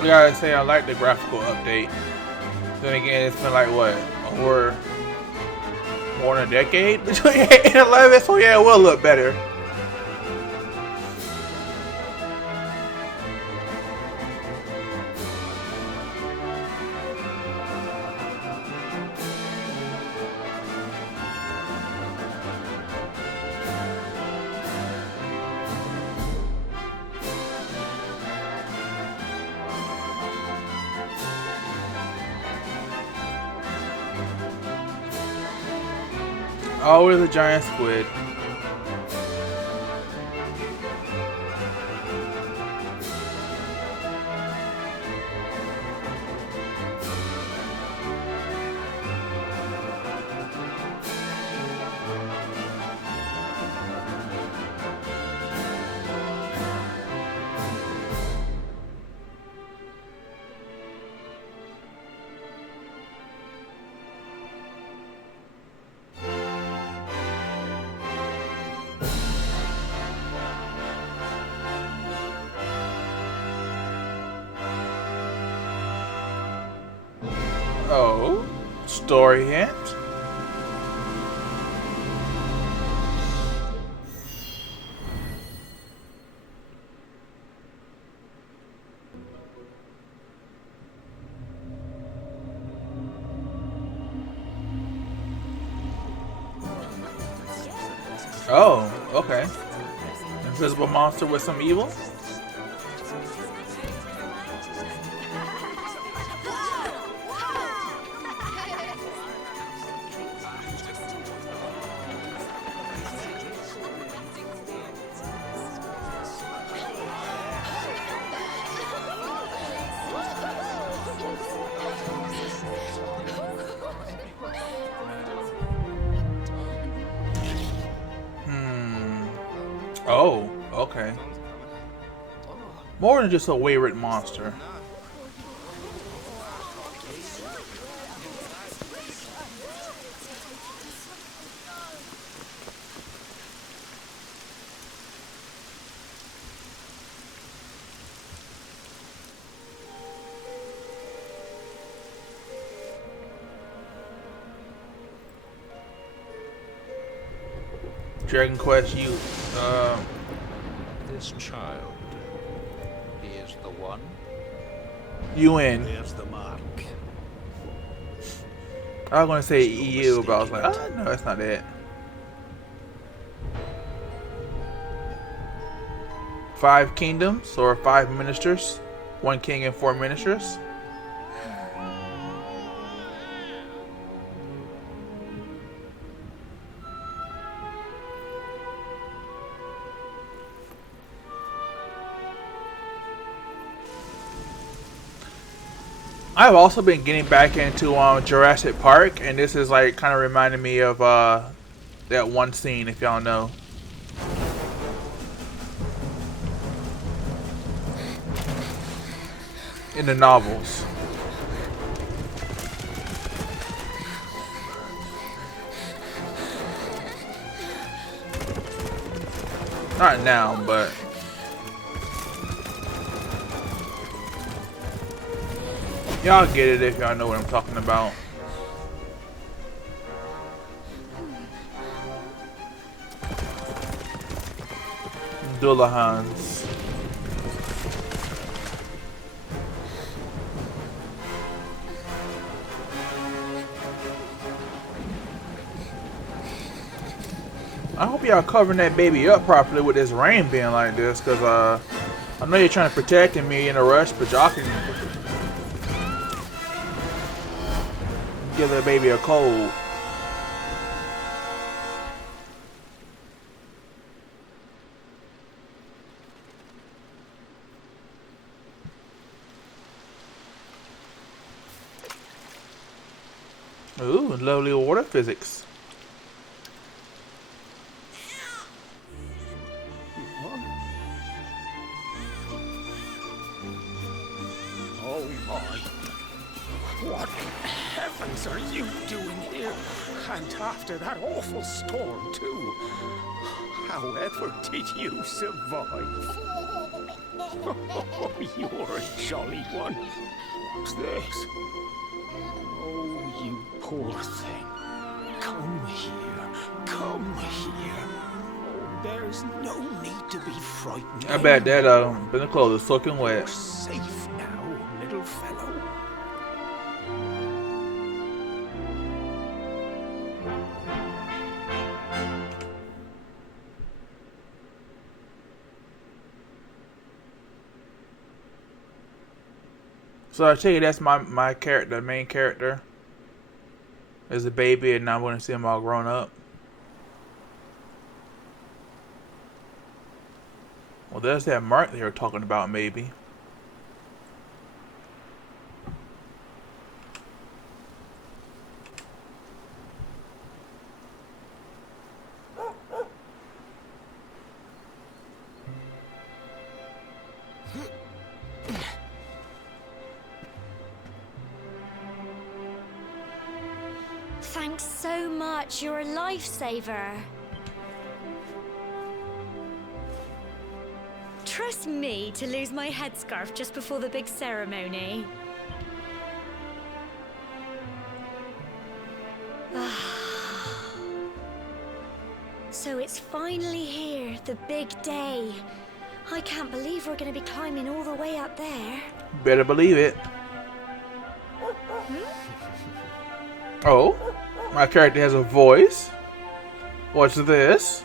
I gotta say, I like the graphical update. Then again, it's been like what, over more than a decade between 8 and 11, so yeah, it will look better. Oh, we're the giant squid. Oh, story hint. Oh, okay. Invisible monster with some evil? Oh, okay. More than just a wayward monster. Dragon Quest This child, he is the one. UN. There's the mark. I was gonna say EU, but I was like, oh no, that's not it. 5 kingdoms or 5 ministers, 1 king and 4 ministers. I've also been getting back into Jurassic Park, and this is like kind of reminding me of that one scene, if y'all know. In the novels. Not now, but y'all get it if y'all know what I'm talking about. Dullahans. I hope y'all covering that baby up properly with this rain being like this, cause I know you're trying to protect me in a rush, but y'all can give that baby a cold. Ooh, lovely water physics. Oh my. What in heaven? ones are you doing here? And after that awful storm, too. However did you survive? Oh, you're a jolly one. What's this? Oh, you poor thing. Come here. Come here. Oh, there's no need to be frightened. I bet that been the clothes is soaking You're wet. safe now, little fellow. So I tell you, that's my character, the main character. Is a baby, and now I want to see him all grown up. Well, there's that mark they were talking about, maybe. Thanks so much. You're a lifesaver. Trust me to lose my headscarf just before the big ceremony. So it's finally here, the big day. I can't believe we're going to be climbing all the way up there. Better believe it. Oh, my character has a voice. What's this?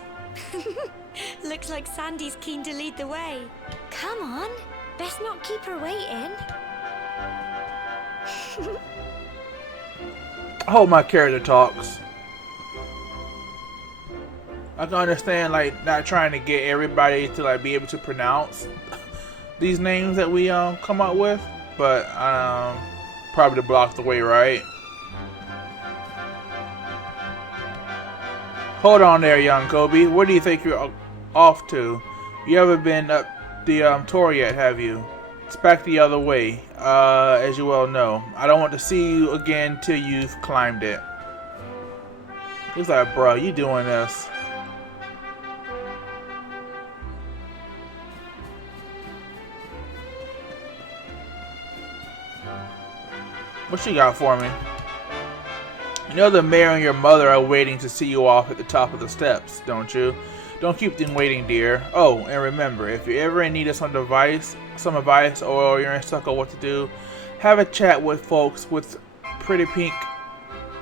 Looks like Sandy's keen to lead the way. Come on, best not keep her waiting. I hope my character talks. I can understand, like, not trying to get everybody to like be able to pronounce these names that we come up with, but probably to block the way, right? Hold on there, young Kobe. Where do you think you're off to? You haven't been up the tour yet, have you? It's back the other way, as you well know. I don't want to see you again till you've climbed it. He's like, bro, you doing this? What you got for me? You know the mayor and your mother are waiting to see you off at the top of the steps, don't you? Don't keep them waiting, dear. Oh, and remember, if you ever in need of some advice, or you're stuck on what to do, have a chat with folks with pretty pink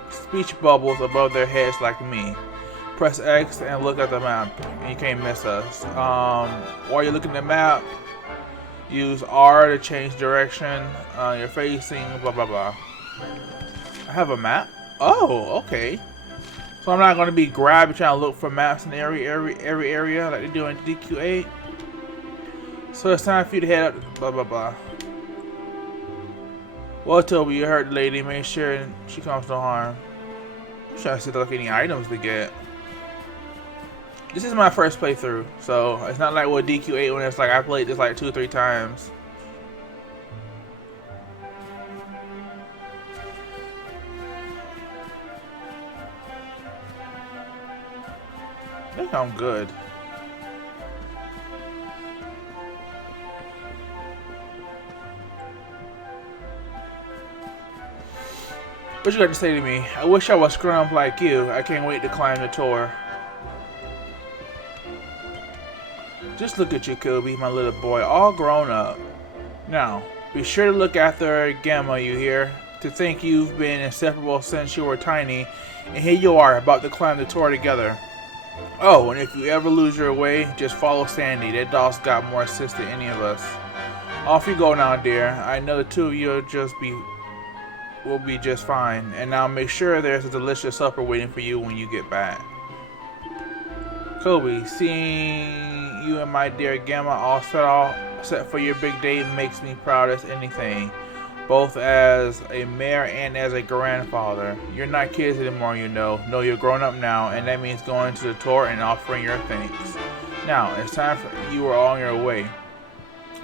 speech bubbles above their heads like me. Press X and look at the map, and you can't miss us. While you're looking at the map, use R to change direction. You're facing blah blah blah. I have a map. Oh, okay. So I'm not going to be grabbing trying to look for maps in every area like they do in DQ8. So it's time for you to head up. Blah blah blah. Well, Toby, you heard the lady. Make sure she comes no harm. I'm trying to see if there's like any items to get. This is my first playthrough, so it's not like with DQ8 when it's like I played this like 2 or 3 times. I think I'm good. What you got to say to me? I wish I was grown up like you. I can't wait to climb the tour. Just look at you, Kobe, my little boy, all grown up. Now, be sure to look after Gamma, you hear? To think you've been inseparable since you were tiny, and here you are, about to climb the tour together. Oh, and if you ever lose your way, just follow Sandy. That dog's got more sense than any of us. Off you go now, dear. I know the two of you will be just fine. And now make sure there's a delicious supper waiting for you when you get back. Kobe, seeing you and my dear Gamma all set for your big day makes me proud as anything. Both as a mayor and as a grandfather. You're not kids anymore, you know. No, you're grown up now, and that means going to the tour and offering your thanks. Now, it's time for you are on your way.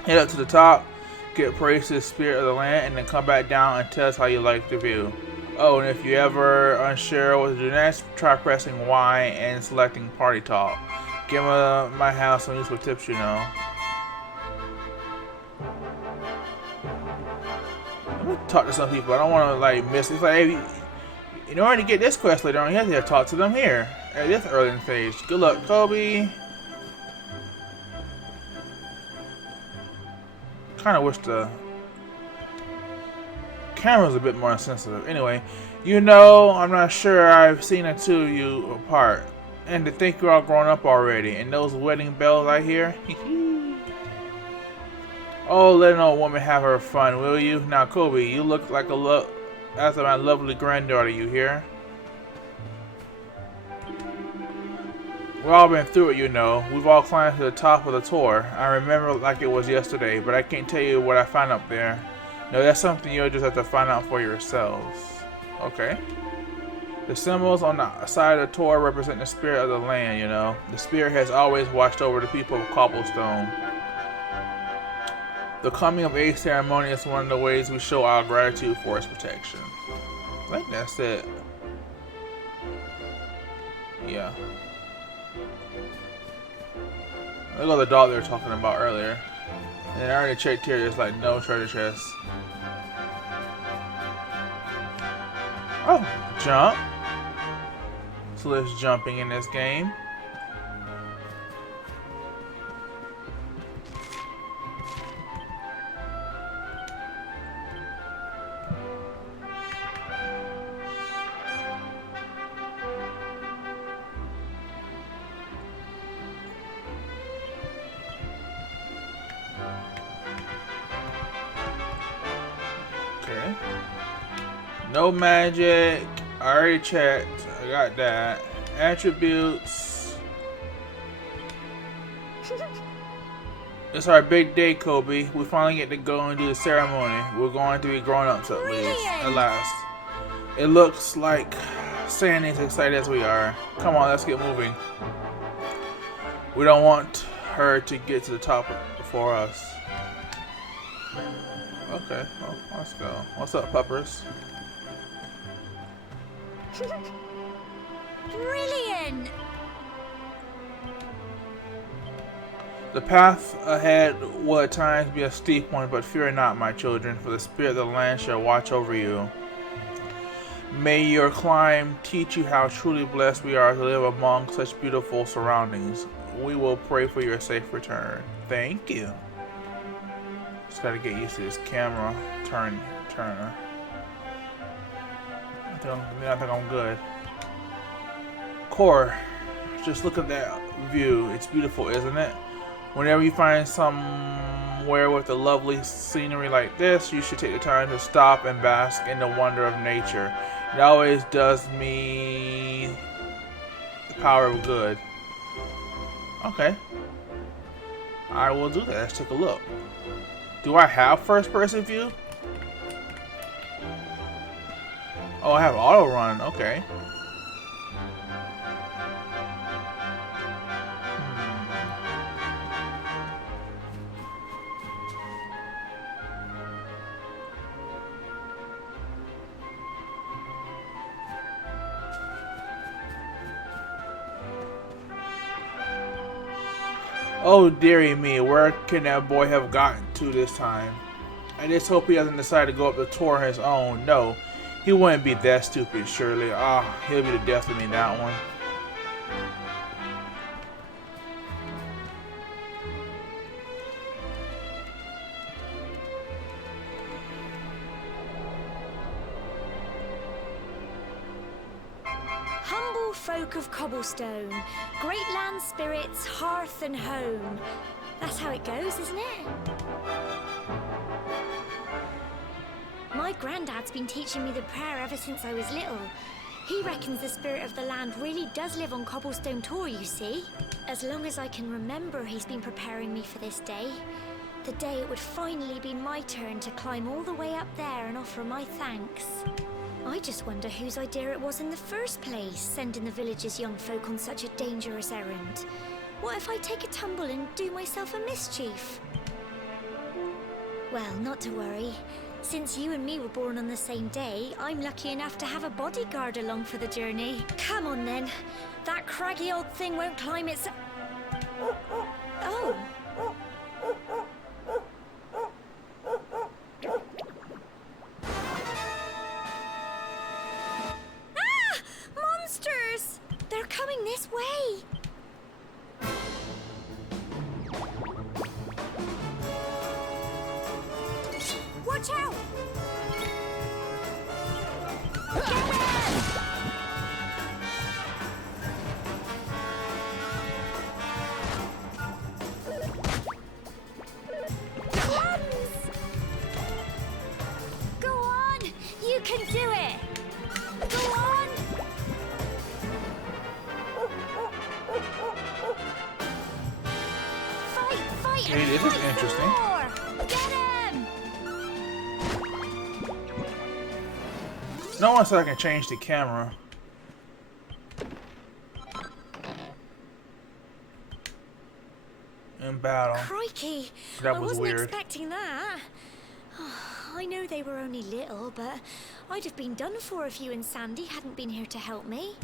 Head up to the top, get praise to the spirit of the land, and then come back down and tell us how you like the view. Oh, and if you ever unsure what to do next, try pressing Y and selecting Party Talk. Give my house some useful tips, you know. Let me talk to some people. I don't want to like miss. It's like, hey, in order to get this quest later on, you have to talk to them here at this early stage. Good luck, Kobe. Kind of wish the camera's a bit more sensitive. Anyway, you know, I'm not sure I've seen the two of you apart. And to think you're all grown up already. And those wedding bells I hear. Oh, let an old woman have her fun, will you? Now, Kobe, you look like after my lovely granddaughter, you hear? We've all been through it, you know. We've all climbed to the top of the tour. I remember it like it was yesterday, but I can't tell you what I found up there. No, that's something you'll just have to find out for yourselves. Okay. The symbols on the side of the tour represent the spirit of the land, you know. The spirit has always watched over the people of Cobblestone. The coming of age ceremony is one of the ways we show our gratitude for its protection. I think that's it. Yeah. Look at the dog they were talking about earlier. And I already checked here, there's like no treasure chest. Oh, jump. So there's jumping in this game. Okay. No magic. I already checked. I got that. Attributes. It's our big day, Kobe. We finally get to go and do the ceremony. We're going to be grown-ups at least. At last. It looks like Sandy's as excited as we are. Come on, let's get moving. We don't want her to get to the top before us. Okay, well, let's go. What's up, puppers? Brilliant! The path ahead will at times be a steep one, but fear not, my children, for the spirit of the land shall watch over you. May your climb teach you how truly blessed we are to live among such beautiful surroundings. We will pray for your safe return. Thank you. Just gotta get used to this camera turner. I think I'm good. Core, just look at that view. It's beautiful, isn't it? Whenever you find somewhere with a lovely scenery like this, you should take the time to stop and bask in the wonder of nature. It always does me the power of good. Okay. I will do that. Let's take a look. Do I have first person view? Oh, I have auto run. Okay. Oh dearie me, where can that boy have gotten to this time? I just hope he doesn't decide to go up the tour on his own. No, he wouldn't be that stupid, surely. He'll be the death of me, that one. Humble folk of Cobblestone, great land spirits, hearth and home. That's how it goes, isn't it? My granddad's been teaching me the prayer ever since I was little. He reckons the spirit of the land really does live on Cobblestone Tor, you see. As long as I can remember, he's been preparing me for this day. The day it would finally be my turn to climb all the way up there and offer my thanks. I just wonder whose idea it was in the first place, sending the village's young folk on such a dangerous errand. What if I take a tumble and do myself a mischief? Well, not to worry. Since you and me were born on the same day, I'm lucky enough to have a bodyguard along for the journey. Come on then. That craggy old thing won't climb its... Oh. Ah! Monsters! They're coming this way. Watch out! Go on! You can do it! Go on! Fight! Hey, this is interesting. Get him! No one said I can change the camera. In battle. Crikey! That I was wasn't weird. expecting that. I know they were only little, but I'd have been done for if you and Sandy hadn't been here to help me.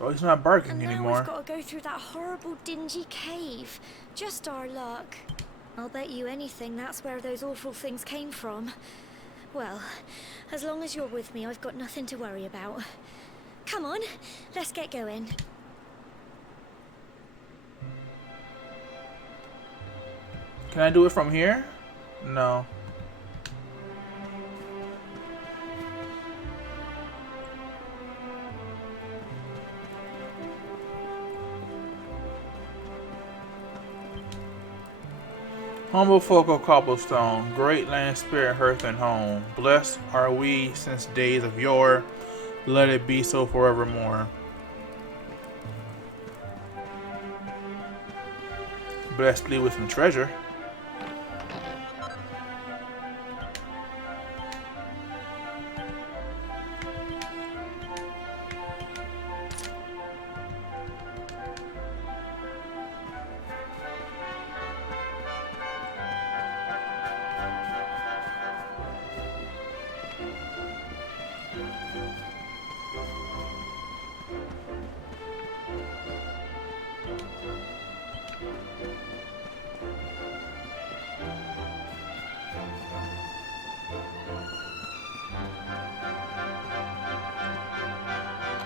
Oh, he's not barking And now anymore. we've got to go through that horrible, dingy cave. Just our luck. I'll bet you anything that's where those awful things came from. Well, as long as you're with me, I've got nothing to worry about. Come on, let's get going. Can I do it from here? No. Humble folk of cobblestone, great land spirit, hearth and home. Blessed are we since days of yore, let it be so forevermore. Blessed leave with some treasure.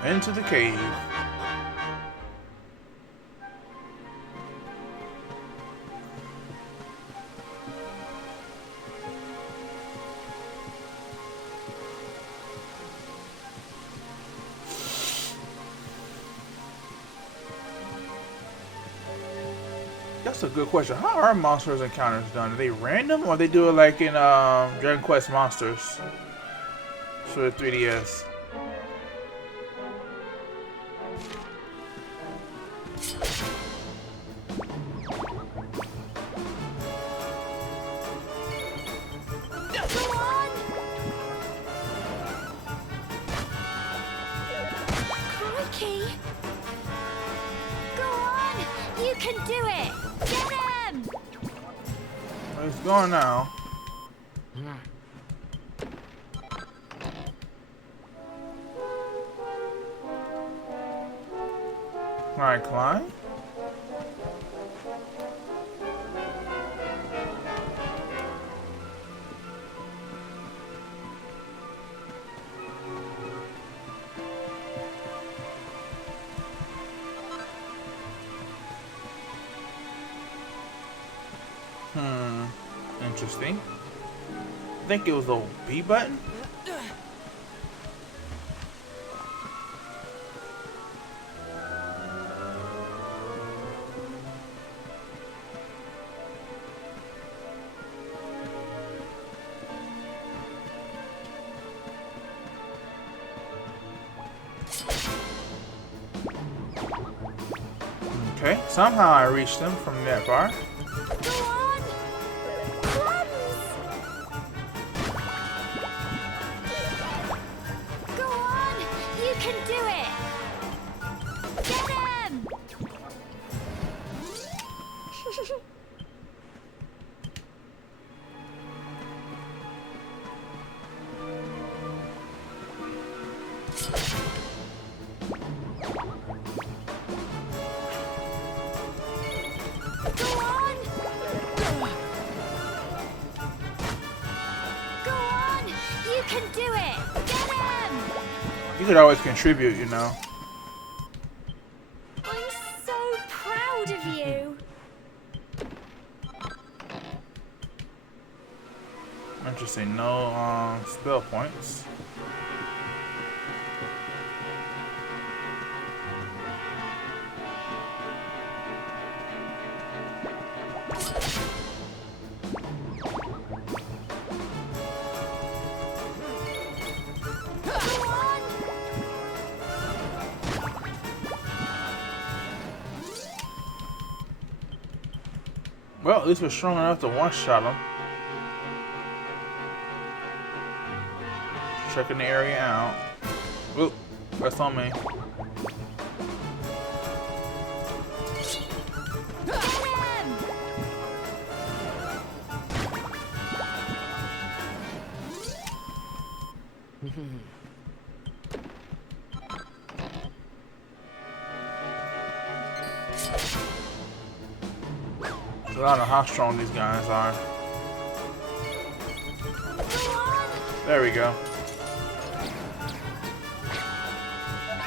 Into the cave. That's a good question. How are monsters encounters done? Are they random or they do it like in Dragon Quest Monsters for the 3DS? Go on! Crikey! Go on! You can do it! Get him! It's going now. Can I climb? Interesting. I think it was the B button. Okay, somehow I reached them from that far. Go on! Crumbs! Go on! You can do it! Get him! Go on! Go on! You can do it! Get him! You could always contribute, you know. I'm so proud of you. Interesting. No spell points. Go on! Well, at least we're strong enough to one-shot him. Checking the area out. Oop, that's on me. Get him! I don't know how strong these guys are. Go on! There we go.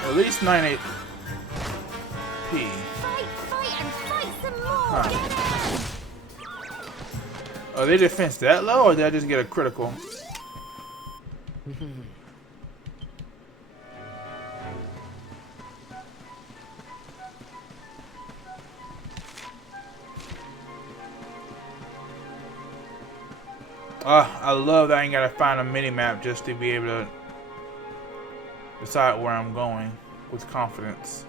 At least 9 AP. Fight, fight, and fight some more! Huh. Get him! Oh, they defense that low, or did I just get a critical? I love that I ain't gotta find a mini map just to be able to decide where I'm going with confidence.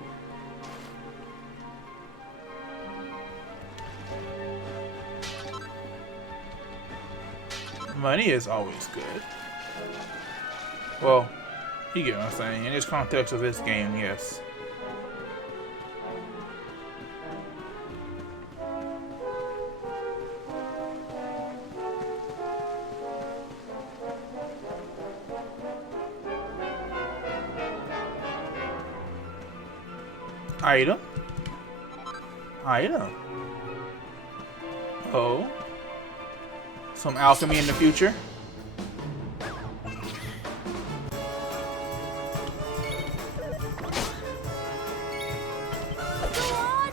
Money is always good. Well, you get what I'm saying. In this context of this game, yes. Item. Item. Oh. Some alchemy in the future. Go on!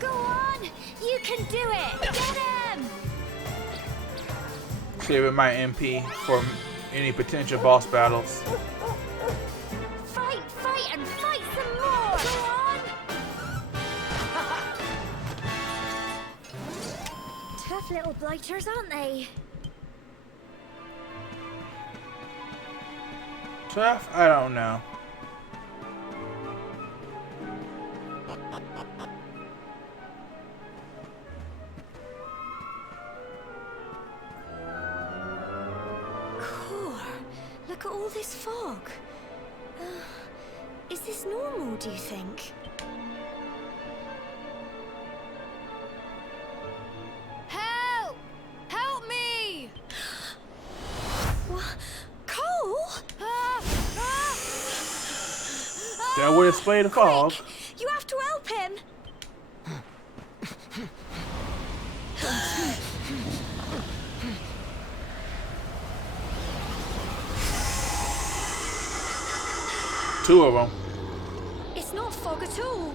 Go on! You can do it! Get him! Saving my MP for any potential boss battles. Fight, fight, and fight some more! Go on! Tough little blighters, aren't they? Tough? I don't know. Core, look at all this fog. Is this normal, do you think? Help! Help me! What? Cole? That would display the fog. Quick! You have to help him! Two of them. It's not fog at all.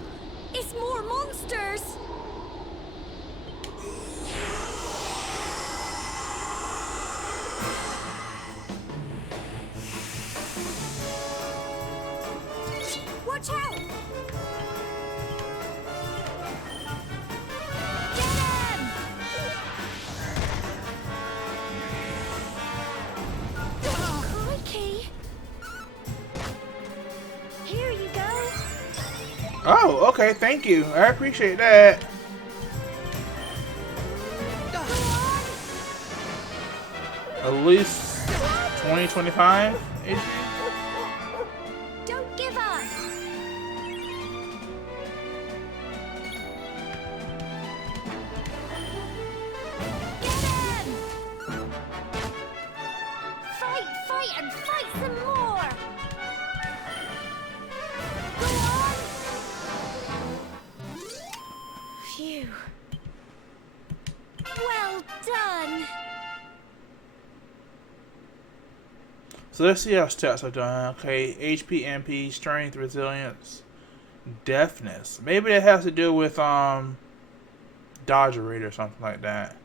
It's more monsters. Watch out! Get him! Crikey! Here you go. Oh, okay, thank you. I appreciate that. Go on. At least 20, 25 HP. Don't give up. So let's see how stats are done. Okay, HP, MP, strength, resilience, deafness. Maybe it has to do with dodge rate or something like that.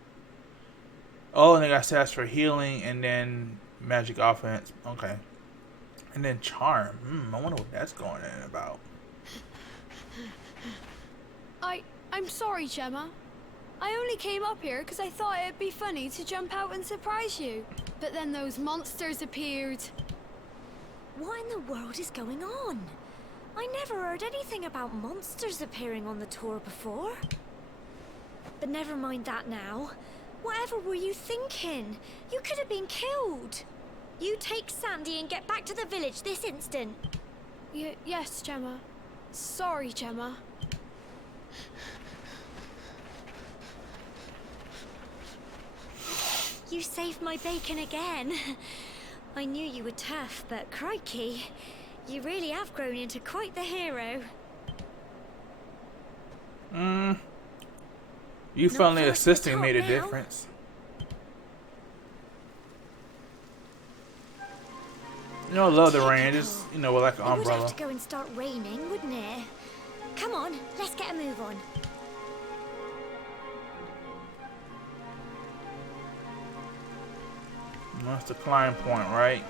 Oh, and they got stats for healing and then magic offense. Okay. And then charm. I wonder what that's going in about. I'm sorry, Gemma. I only came up here because I thought it'd be funny to jump out and surprise you. But then those monsters appeared. What in the world is going on? I never heard anything about monsters appearing on the tour before. But never mind that now. Whatever were you thinking? You could have been killed. You take Sandy and get back to the village this instant. Yes, Gemma. Sorry, Gemma. You saved my bacon again. I knew you were tough, but crikey, you really have grown into quite the hero. You finally far to the assisting top made a now. difference. You know, I love the rain. Just, you know, with like an It would umbrella. have to go and start raining, wouldn't it? Come on, let's get a move on. That's the climb point, right?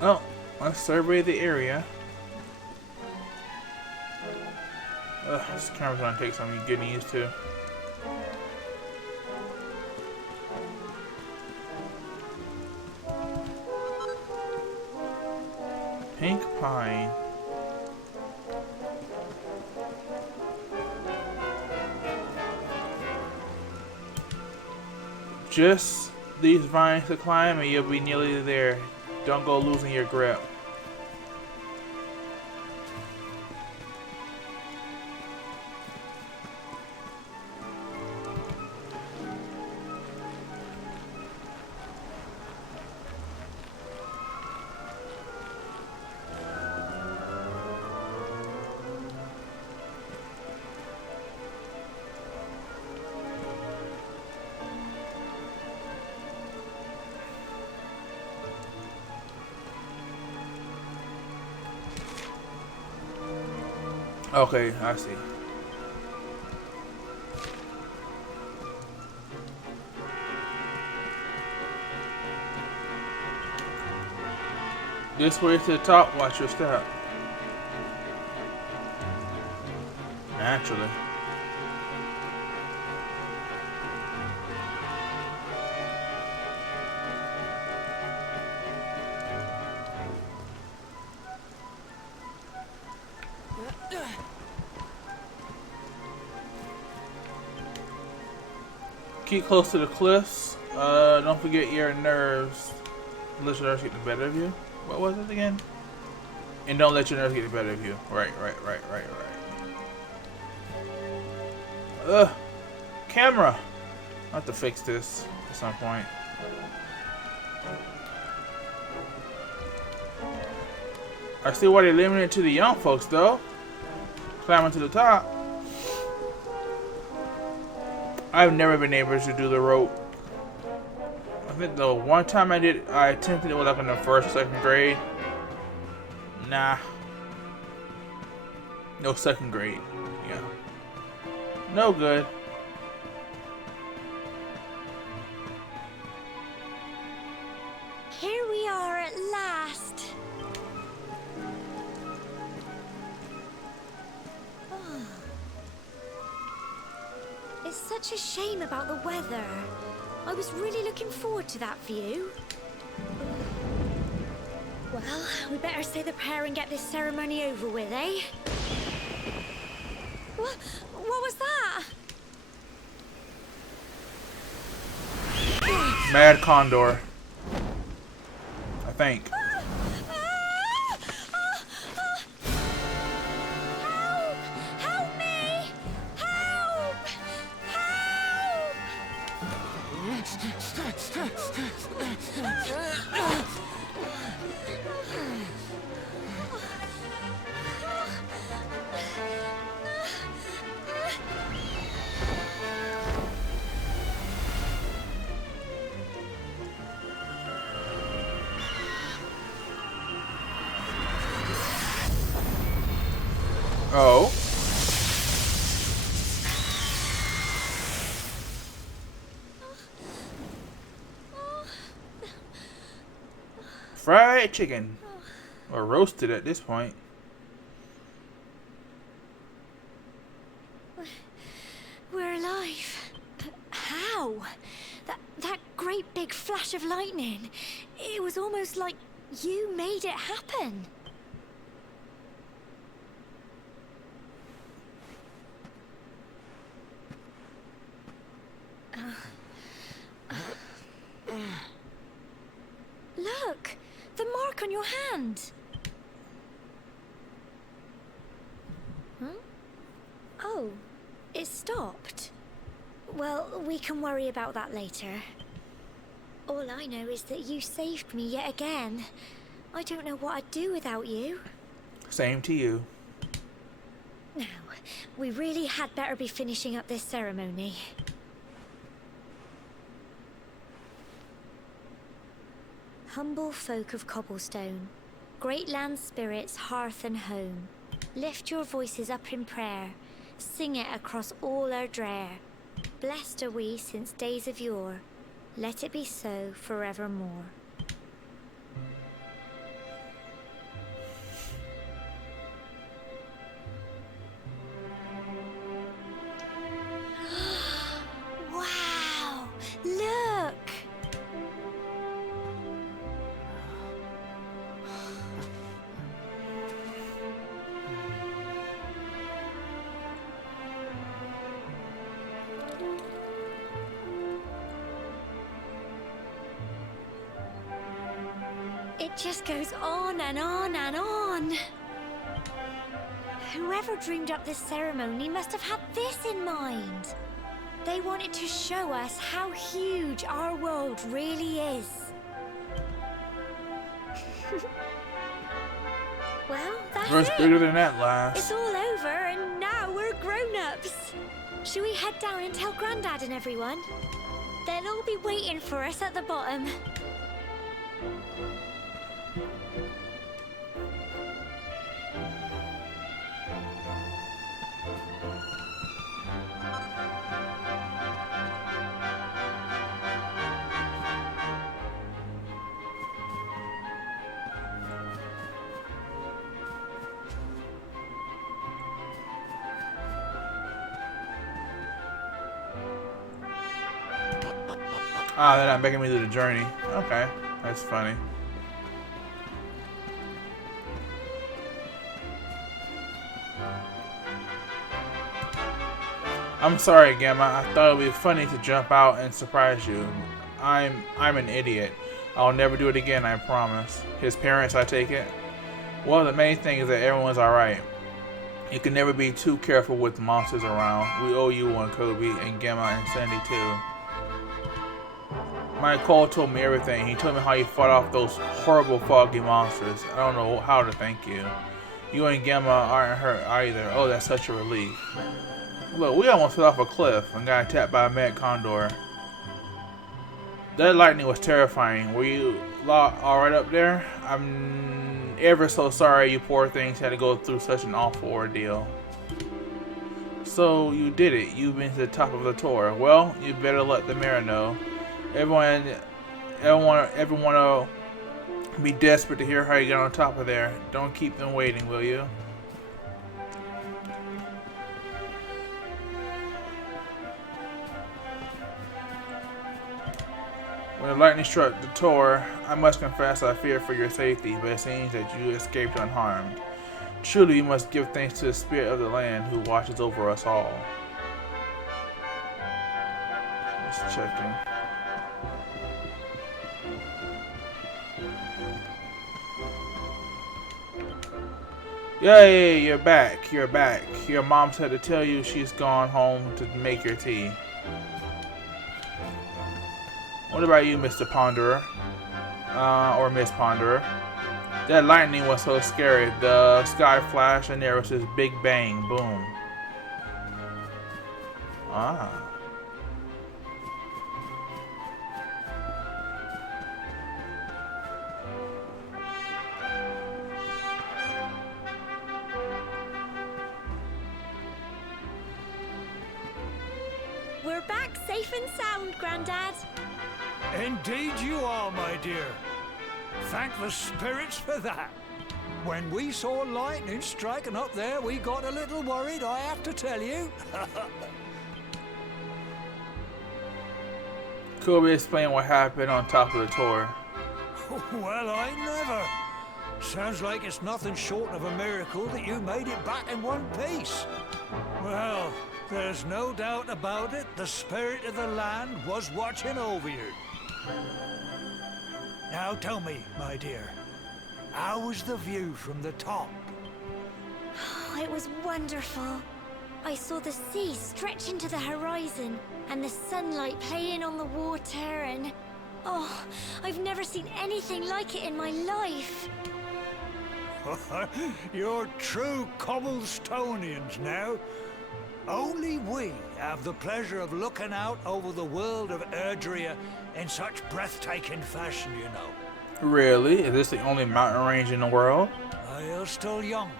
Oh, let's survey the area. This camera's gonna take some getting used to. Pink pine. Just these vines to climb and you'll be nearly there. Don't go losing your grip. Okay, I see. This way to the top, watch your step. Naturally. Keep close to the cliffs. Don't forget your nerves. Let your nerves get the better of you. What was it again? And don't let your nerves get the better of you. Right. Ugh. Camera. I have to fix this at some point. I see why they limited it to the young folks though. Climbing to the top. I've never been able to do the rope. I think the one time I attempted it was like in the first or second grade. Nah. No, second grade. Yeah. No good. Here we are at last. It's such a shame about the weather. I was really looking forward to that view. Well, we better say the prayer and get this ceremony over with, eh? What was that? Mad Condor. I think. Help! Help me! Help! Oh. Fried chicken. Or roasted at this point. We're alive. But how? That great big flash of lightning. It was almost like you made it happen. Look! The mark on your hand! Huh? Oh, it stopped. Well, we can worry about that later. All I know is that you saved me yet again. I don't know what I'd do without you. Same to you. Now, we really had better be finishing up this ceremony. Humble folk of Cobblestone, great land spirits, hearth and home, lift your voices up in prayer, sing it across all our drear. Blessed are we since days of yore, let it be so forevermore. Wow! Look! It just goes on and on and on. Whoever dreamed up this ceremony must have had this in mind. They wanted to show us how huge our world really is. Well, that's It's it. bigger than that It's last. all over and now we're grown-ups. Should we head down and tell Grandad and everyone? They'll all be waiting for us at the bottom. Ah, they're not making me do the journey. Okay, that's funny. I'm sorry, Gamma. I thought it would be funny to jump out and surprise you. I'm an idiot. I'll never do it again, I promise. His parents, I take it? Well, the main thing is that everyone's alright. You can never be too careful with monsters around. We owe you one, Kobe, and Gamma and Sandy too. My Cole told me everything. He told me how you fought off those horrible foggy monsters. I don't know how to thank you. You and Gamma aren't hurt either. Oh, that's such a relief. Look, we almost fell off a cliff and got attacked by a mad condor. That lightning was terrifying. Were you alright up there? I'm ever so sorry you poor things had to go through such an awful ordeal. So, you did it. You've been to the top of the tower. Well, you better let the mayor know. Everyone will be desperate to hear how you get on top of there. Don't keep them waiting, will you? When the lightning struck the tower, I must confess I feared for your safety, but it seems that you escaped unharmed. Truly, you must give thanks to the spirit of the land who watches over us all. Let's check in. Yay, you're back. You're back. Your mom said to tell you she's gone home to make your tea. What about you, Mr. Ponderer? Or Miss Ponderer? That lightning was so scary. The sky flashed and there was this big bang. Boom. Ah. We're back safe and sound, Grandad. Indeed you are, my dear. Thank the spirits for that. When we saw lightning striking up there, we got a little worried, I have to tell you. Could we explain what happened on top of the tour? Well, I never. Sounds like it's nothing short of a miracle that you made it back in one piece. Well, there's no doubt about it, the spirit of the land was watching over you. Now tell me, my dear, how was the view from the top? Oh, it was wonderful. I saw the sea stretch into the horizon and the sunlight playing on the water and... Oh, I've never seen anything like it in my life. You're true Cobblestonians now. Only we have the pleasure of looking out over the world of Erdrea in such breathtaking fashion, you know. Really? Is this the only mountain range in the world? You're still young,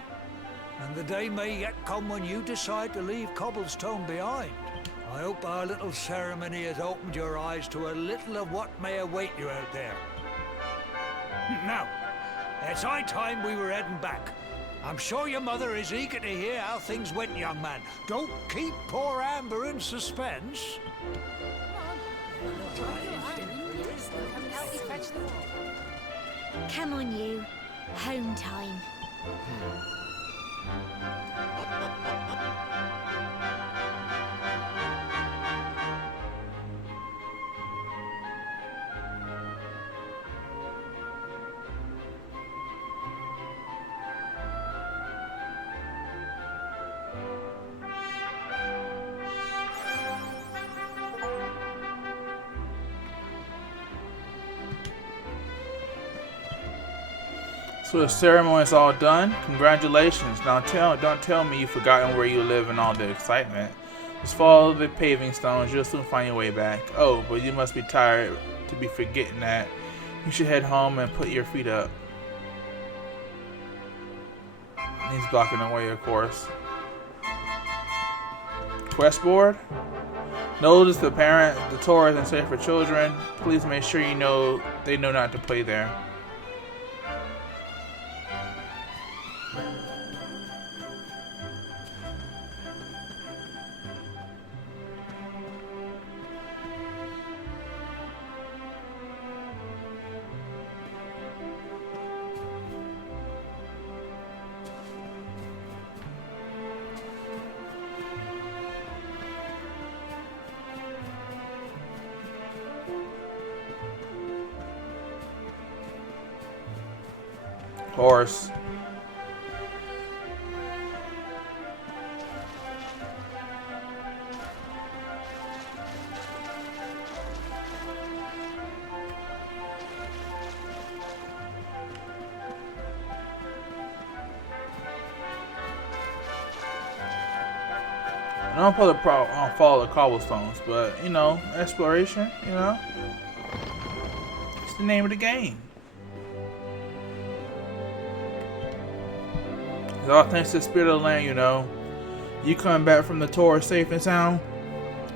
and the day may yet come when you decide to leave Cobblestone behind. I hope our little ceremony has opened your eyes to a little of what may await you out there. Now, it's high time we were heading back. I'm sure your mother is eager to hear how things went, young man. Don't keep poor Amber in suspense. Come on, you. Home time. So the ceremony's all done? Congratulations. Now don't tell me you've forgotten where you live and all the excitement. Just follow the paving stones, you'll soon find your way back. Oh, but you must be tired to be forgetting that. You should head home and put your feet up. He's blocking the way, of course. Quest board? Notice the tour isn't safe for children. Please make sure they know not to play there. Horse. I don't follow the cobblestones, but you know, exploration, you know, it's the name of the game. It's all thanks to the spirit of the land, you know. You coming back from the tour safe and sound,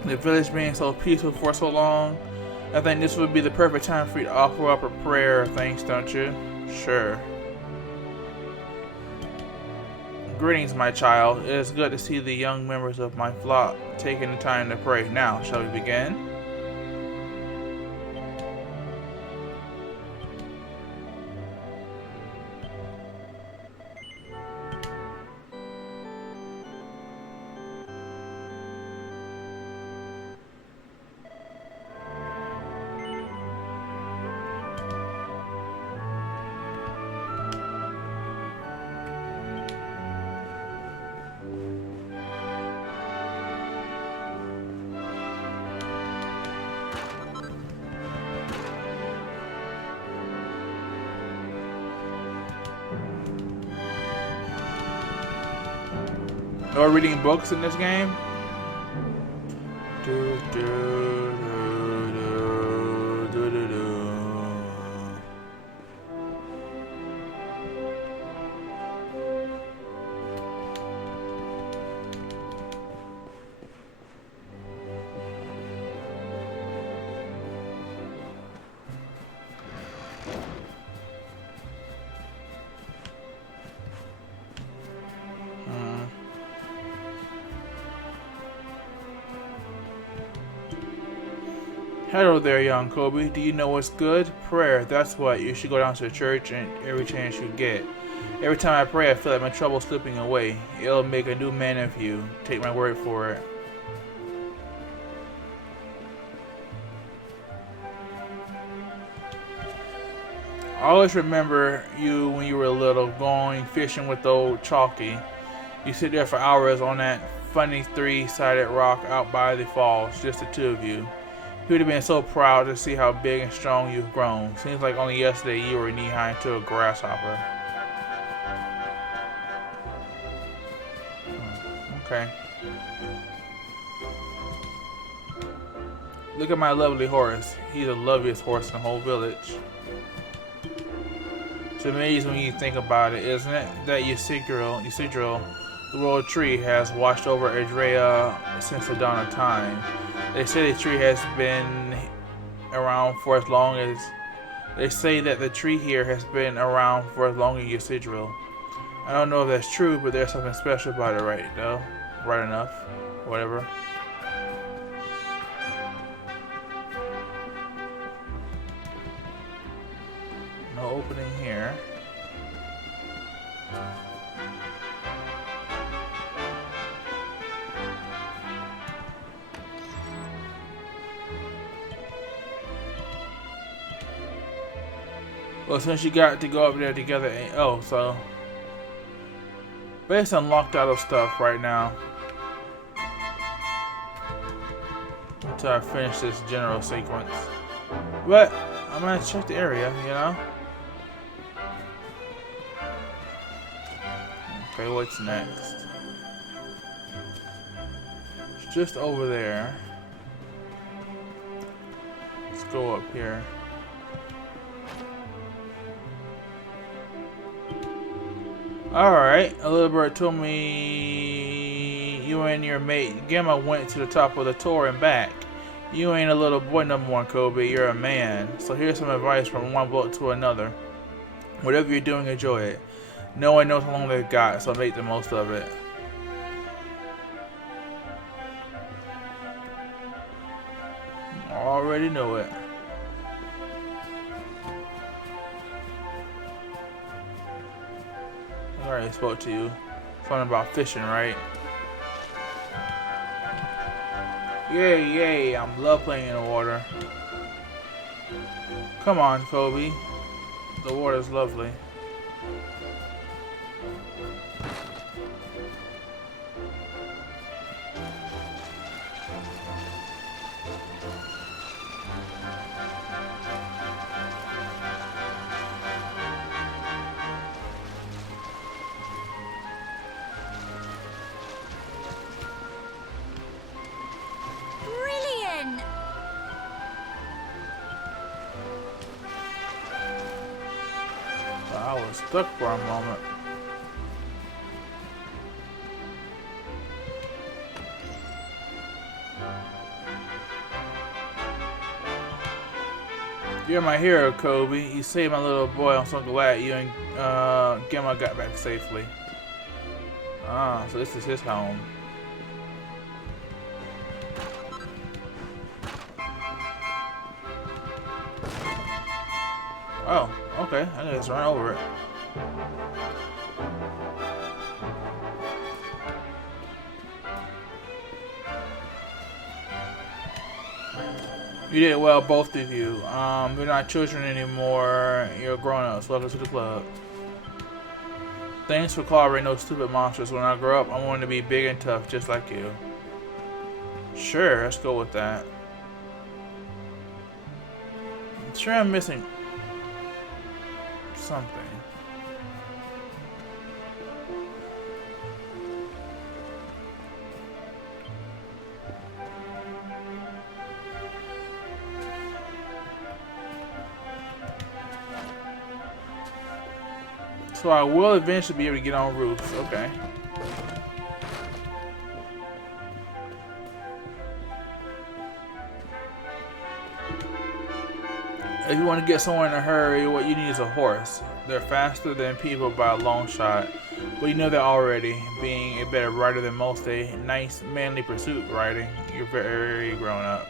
the village being so peaceful for so long. I think this would be the perfect time for you to offer up a prayer of thanks, don't you? Sure. Greetings, my child. It is good to see the young members of my flock taking the time to pray. Now, shall we begin? No reading books in this game? Do, do, do, do, do, do, do. Hello there, young Kobe. Do you know what's good? Prayer. That's what. You should go down to the church and every chance you get. Every time I pray, I feel like my trouble's slipping away. It'll make a new man of you. Take my word for it. I always remember you when you were little, going fishing with old Chalky. You sit there for hours on that funny three-sided rock out by the falls, just the two of you. He would have been so proud to see how big and strong you've grown. Seems like only yesterday you were knee-high to a grasshopper. Okay. Look at my lovely horse. He's the loveliest horse in the whole village. It's amazing when you think about it, isn't it? That Ysigdrasil, the royal tree, has watched over Adria since the dawn of time. They say the tree has been around for as long as... They say that the tree here has been around for as long as Ysigdrasil. I don't know if that's true, but there's something special about it, right? Though, right enough, whatever. No opening here. Well, since you got to go up there together, oh, so... But it's unlocked out of stuff right now. Until I finish this general sequence. But, I'm gonna check the area, you know? Okay, what's next? It's just over there. Let's go up here. Alright, a little bird told me you and your mate Gemma went to the top of the tour and back. You ain't a little boy no more, Kobe, you're a man. So here's some advice from one book to another. Whatever you're doing, enjoy it. No one knows how long they've got, so make the most of it. Already know it. I already spoke to you. Something about fishing, right? Yay, yay, I love playing in the water. Come on, Kobe. The water's lovely. Brilliant! I was stuck for a moment. You're my hero, Kobe. You saved my little boy. I'm so glad you and Gemma got back safely. Ah, so this is his home. Oh, okay. I can just run over it. You did well, both of you. You're not children anymore. You're grown-ups. Welcome to the club. Thanks for clobbering those stupid monsters. When I grow up, I want to be big and tough, just like you. Sure, let's go with that. I'm sure I'm missing something. So I will eventually be able to get on roofs. Okay. If you want to get somewhere in a hurry, what you need is a horse. They're faster than people by a long shot. But you know that already. Being a better rider than most, a nice manly pursuit riding. You're very grown up.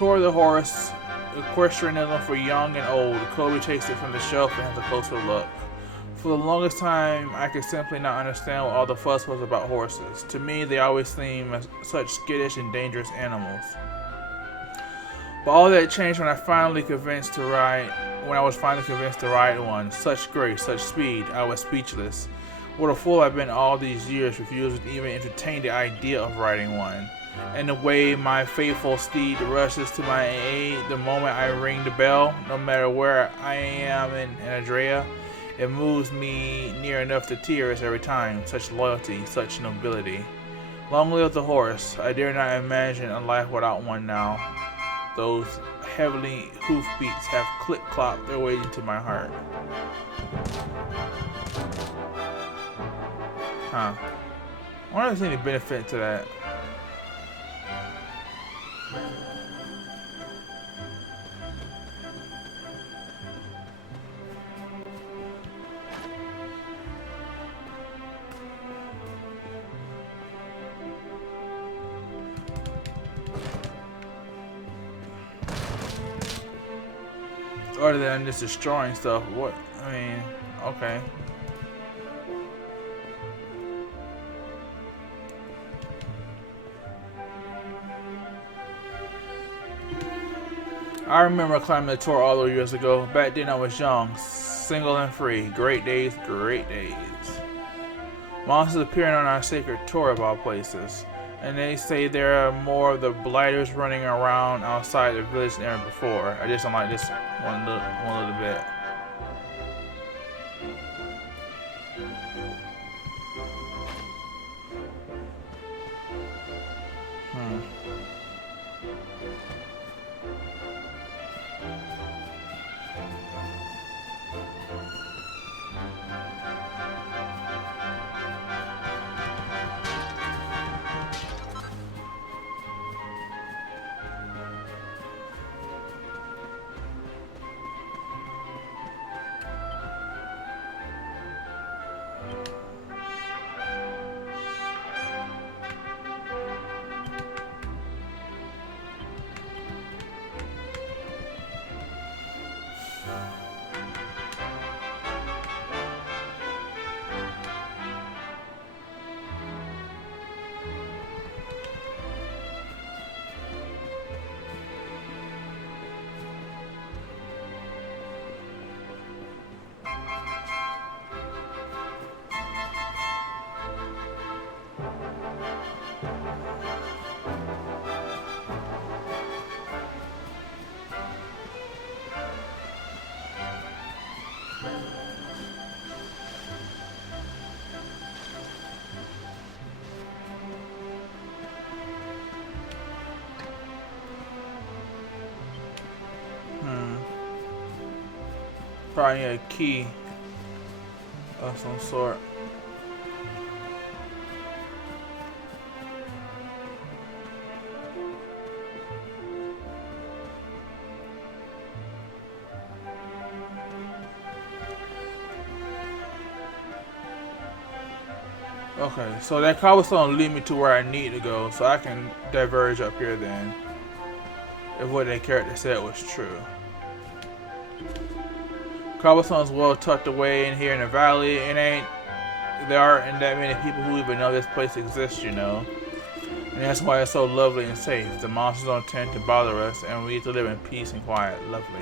Tour of the Horse, Equestrianism for Young and Old. Kobe takes it from the shelf and has a closer look. For the longest time, I could simply not understand what all the fuss was about horses. To me, they always seemed as such skittish and dangerous animals. But all that changed when I was finally convinced to ride one. Such grace, such speed, I was speechless. What a fool I've been all these years, refusing to even entertain the idea of riding one. And the way my faithful steed rushes to my aid the moment I ring the bell, no matter where I am in Andrea, it moves me near enough to tears every time. Such loyalty, such nobility. Long live the horse. I dare not imagine a life without one now. Those heavily hoof beats have clip-clopped their way into my heart. Huh. I wonder if there's any benefit to that. Other than just destroying stuff, what? I mean, okay. I remember climbing the tour all those years ago. Back then I was young, single and free. Great days, great days. Monsters appearing on our sacred tour of all places. And they say there are more of the blighters running around outside the village than ever before. I just don't like this one little bit. Probably a key of some sort. Okay, so that cobblestone will lead me to where I need to go, so I can diverge up here then. If what that character said was true. Cobblestone's well tucked away in here in the valley. There aren't that many people who even know this place exists, you know. And that's why it's so lovely and safe. The monsters don't tend to bother us, and we get to live in peace and quiet. Lovely.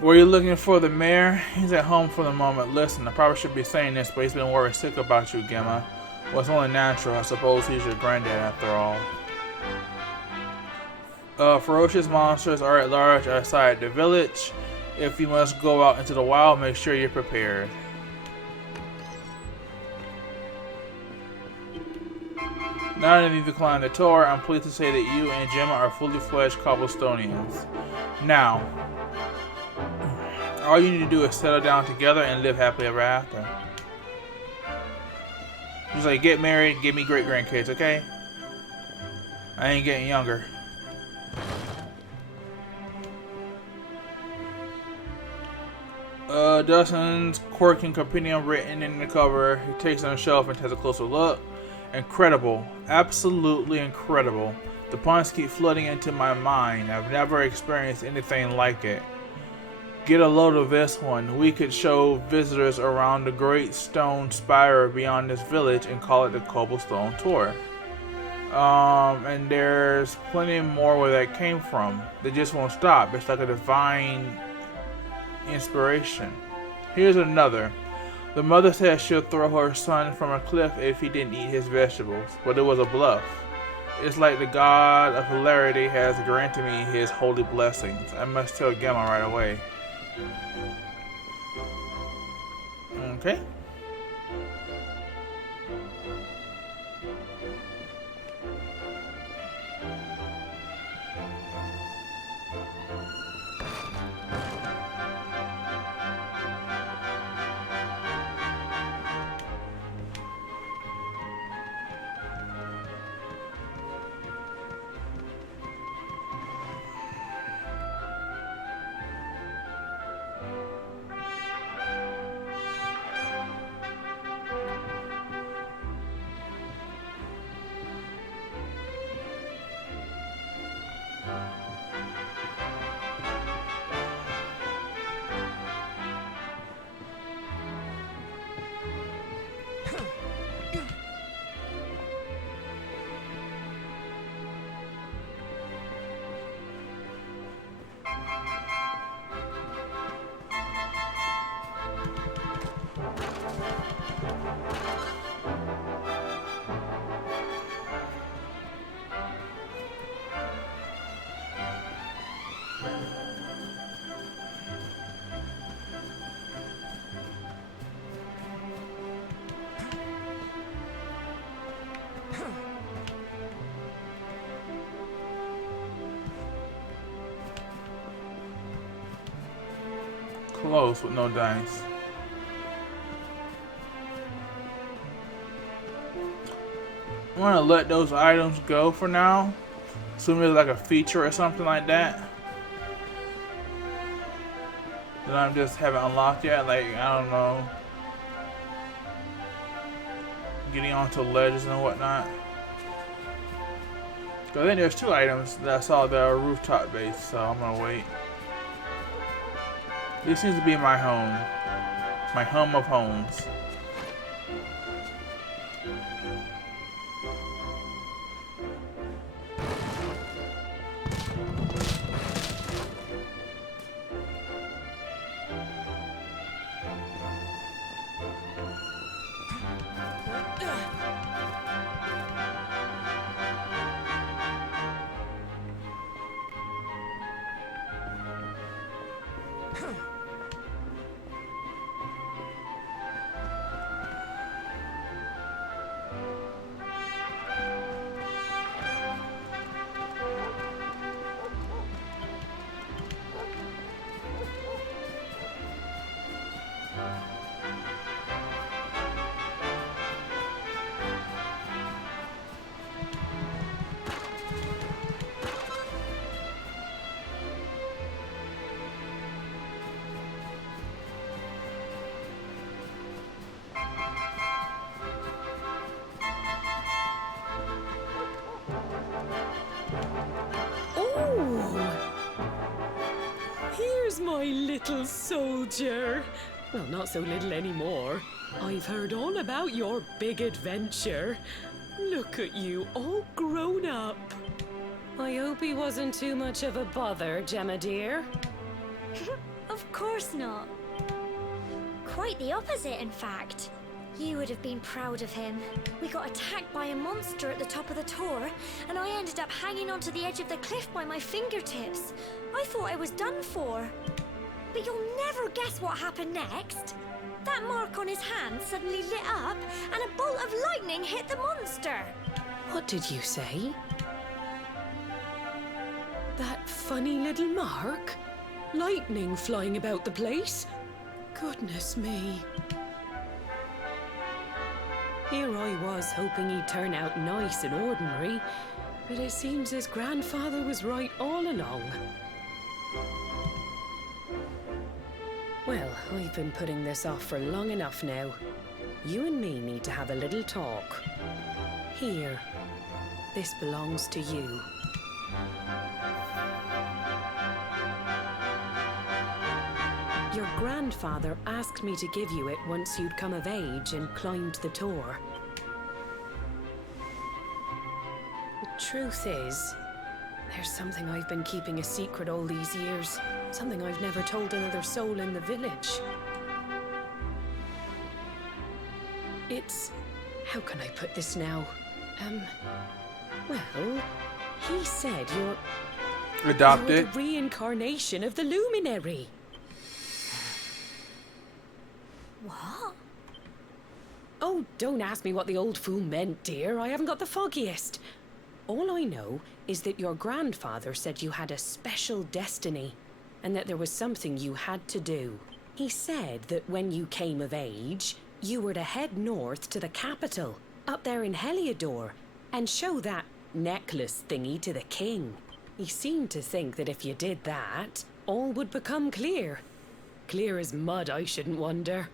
Were you looking for the mayor? He's at home for the moment. Listen, I probably should be saying this, but he's been worried sick about you, Gemma. Well, it's only natural. I suppose he's your granddad after all. Ferocious monsters are at large outside the village. If you must go out into the wild, make sure you're prepared. Now that you've declined the tour, I'm pleased to say that you and Gemma are fully fledged Cobblestonians. Now, all you need to do is settle down together and live happily ever after. Just like, get married, give me great grandkids, okay? I ain't getting younger. Dustin's quirky compendium written in the cover. He takes it on the shelf and takes a closer look. Incredible. Absolutely incredible. The puns keep flooding into my mind. I've never experienced anything like it. Get a load of this one. We could show visitors around the great stone spire beyond this village and call it the Cobblestone Tour. And there's plenty more where that came from. They just won't stop. It's like a divine inspiration. Here's another. The mother said she'll throw her son from a cliff if he didn't eat his vegetables, but it was a bluff. It's like the god of hilarity has granted me his holy blessings. I must tell Gemma right away. Okay. Close with no dice. I'm gonna let those items go for now. Assuming it's like a feature or something like that that I just haven't unlocked yet. Like, I don't know, getting onto ledges and whatnot. So I think there's two items that I saw that are rooftop based, so I'm gonna wait. This seems to be my home. My home of homes. My little soldier. Well, not so little anymore. I've heard all about your big adventure. Look at you, all grown up. I hope he wasn't too much of a bother, Gemma dear. Of course not. Quite the opposite, in fact. You would have been proud of him. We got attacked by a monster at the top of the tour, and I ended up hanging onto the edge of the cliff by my fingertips. I thought I was done for. But you'll never guess what happened next. That mark on his hand suddenly lit up, and a bolt of lightning hit the monster. What did you say? That funny little mark? Lightning flying about the place? Goodness me. Here I was hoping he'd turn out nice and ordinary, but it seems his grandfather was right all along. Well, I've been putting this off for long enough now. You and me need to have a little talk. Here. This belongs to you. Your grandfather asked me to give you it once you'd come of age and climbed the Tor. The truth is, there's something I've been keeping a secret all these years. Something I've never told another soul in the village. It's... how can I put this now? Well, he said you're Adopted. the reincarnation of the luminary. What? Oh, don't ask me what the old fool meant, dear. I haven't got the foggiest. All I know is that your grandfather said you had a special destiny, and that there was something you had to do. He said that when you came of age, you were to head north to the capital, up there in Heliodor, and show that necklace thingy to the king. He seemed to think that if you did that, all would become clear. Clear as mud, I shouldn't wonder.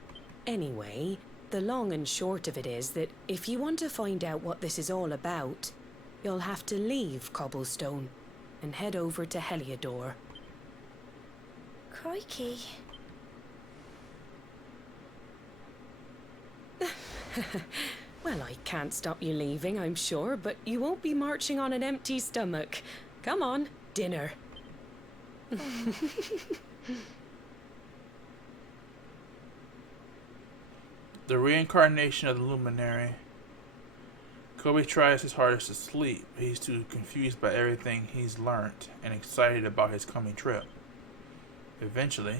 Anyway, the long and short of it is that if you want to find out what this is all about, you'll have to leave Cobblestone and head over to Heliodor. Crikey. Well, I can't stop you leaving, I'm sure, but you won't be marching on an empty stomach. Come on, dinner. The reincarnation of the luminary. Kobe tries his hardest to sleep, but he's too confused by everything he's learnt and excited about his coming trip. Eventually,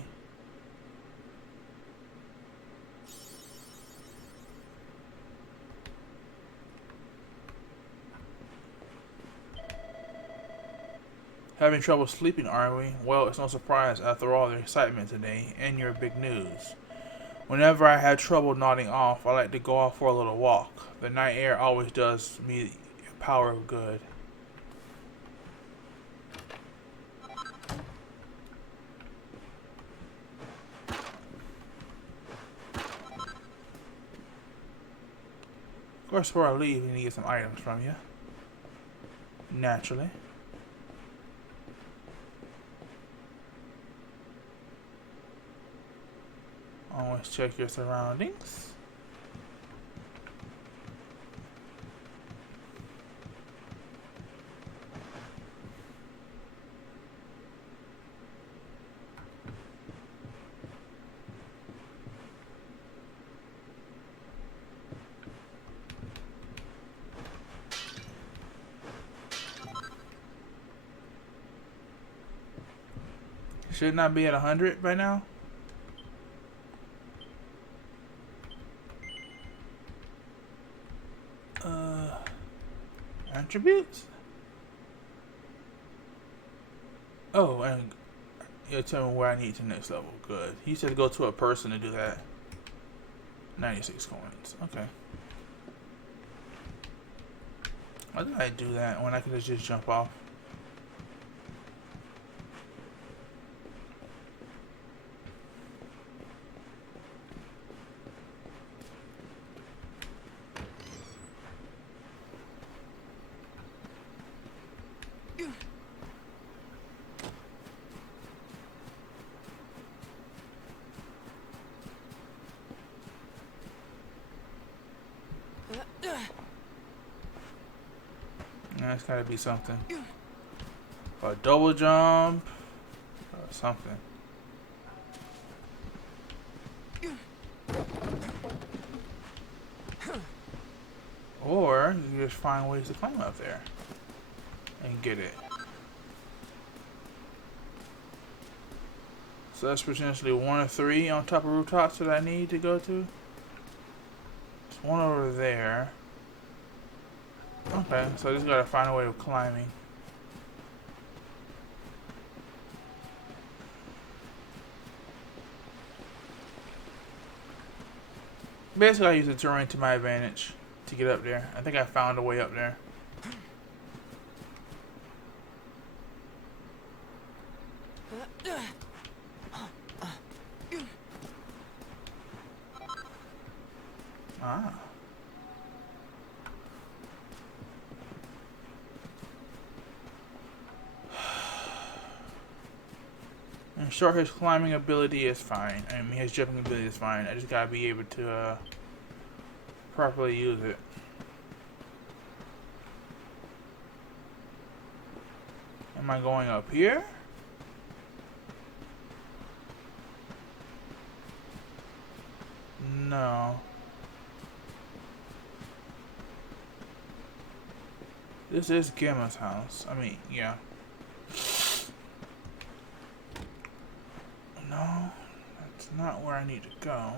having trouble sleeping, are we? Well, it's no surprise after all the excitement today and your big news. Whenever I have trouble nodding off, I like to go off for a little walk. The night air always does me a power of good. Of course, before I leave, I need to get some items from you. Naturally. Always check your surroundings. Should not be at 100 by now. Attributes? Oh, and you'll tell me where I need to next level. Good. He said go to a person to do that. 96 coins. Okay. Why did I do that when I could just jump off? That's gotta be something. A double jump or something. Or you can just find ways to climb up there and get it. So that's potentially 1 or 3 on top of rooftops that I need to go to. There's one over there. Okay, so I just gotta find a way of climbing. Basically, I use the terrain to my advantage to get up there. I think I found a way up there. Ah. I'm sure his climbing ability is fine. I mean, his jumping ability is fine. I just gotta be able to properly use it. Am I going up here? No. This is Gemma's house. I mean, yeah. No, that's not where I need to go.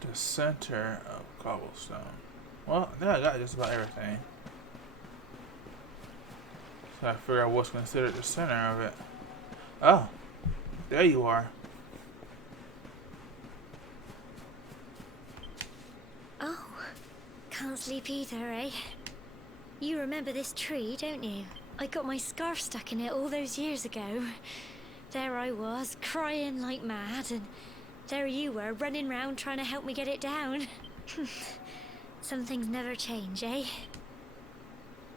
The center of cobblestone. Well, I think I got just about everything. So I figure out what's considered the center of it. Oh, there you are. Oh, can't sleep either, eh? You remember this tree, don't you? I got my scarf stuck in it all those years ago. There I was, crying like mad, and there you were, running round trying to help me get it down. Some things never change, eh?